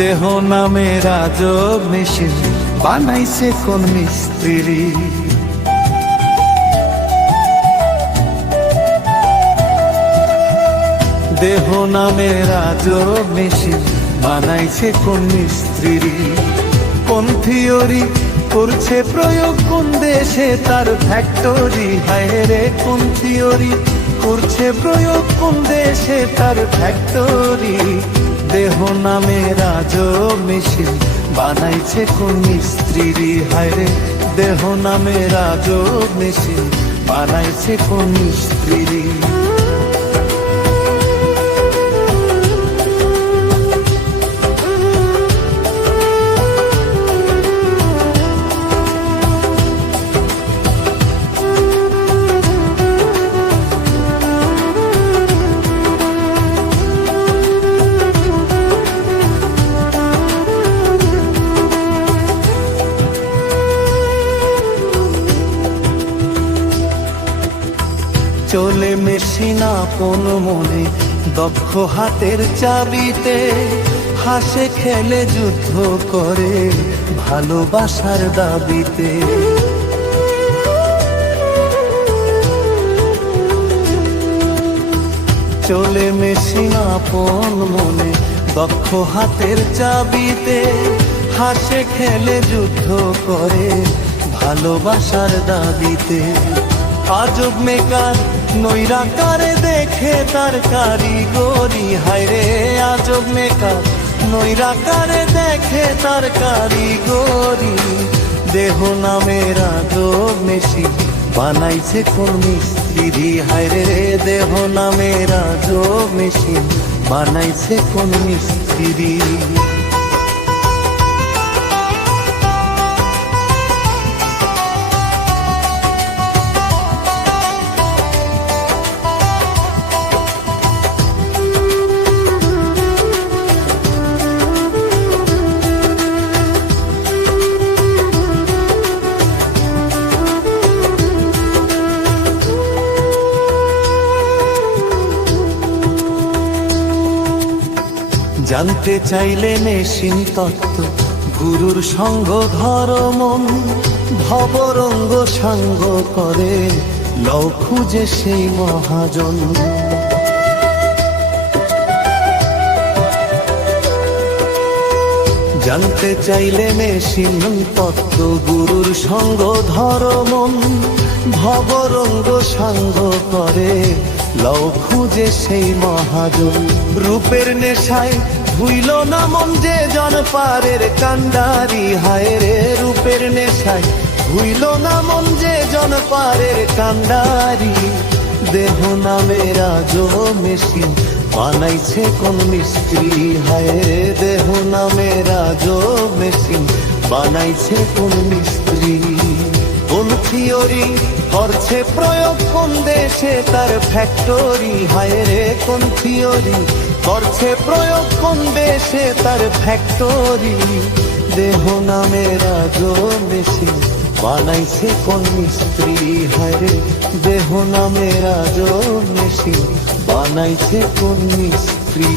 দেহ নামে রাজব মেশিন বানাইছে কোন মিস্ত্রি। দেহ নামে রাজব মেশিন বানাইছে কোন মিস্ত্রি। কোন থিওরি করছে প্রয়োগ কোন দেশে তার ফ্যাক্টরি। হায় রে কোন থিওরি করছে প্রয়োগ কোন দেশে তার ফ্যাক্টরি। দেহ নামে রাজব মেশিন বানাইছে কোন মিস্ত্রি। হায় রে দেহ নামে রাজব মেশিন বানাইছে কোন মিস্ত্রি। চলে মেশিন আপন মনে দক্ষ হাতের চাবিতে। হাসে খেলে যুদ্ধ করে ভালোবাসার দাবিতে। চলে মেশিন আপন মনে দক্ষ হাতের চাবিতে। হাসে খেলে যুদ্ধ করে ভালোবাসার দাবিতে। আজব মেকার নৈরাকারে দেখে তার কারিগরি। হায় রে আজব মেকার নৈরাকারে দেখে তার কারিগরি। দেহ নামে রাজব মেশিন বানাইছে কোন মিস্ত্রি। হায় রে দেহ নামে রাজব মেশিন বানাইছে কোন মিস্ত্রি। জানতে চাইলে মেশিন তত্ত্ব গুরুর সঙ্গ ধর মন। ভবরঙ্গ সাঙ্গ করে লও খুঁজে সেই মহাজন। জানতে চাইলে মেশিন তত্ত্ব গুরুর সঙ্গ ধর মন। ভবরঙ্গ সাঙ্গ করে লও খুঁজে সেই মহাজন। রূপের নেশায় ভুইল না মন যে জনপারের কান্ডারি। হায় রে রূপের নেশায় ভুইল না মন যে জনপারের কান্ডারি। দেহ নামে রাজব মেশিন বানাইছে কোন মিস্ত্রি। হায় রে দেহ নামে রাজব মেশিন বানাইছে কোন মিস্ত্রি। কোন থিওরি করছে প্রয়োগ কোন দেশে তার ফ্যাক্টরি। হায় রে কোন থিওরি করছে প্রয়োগ কোন দেশে তার ফ্যাক্টরি। দেহ নামে রাজব মেশিন বানাইছে কোন মিস্ত্রি। হায় রে দেহ নামে রাজব মেশিন বানাইছে কোন মিস্ত্রি।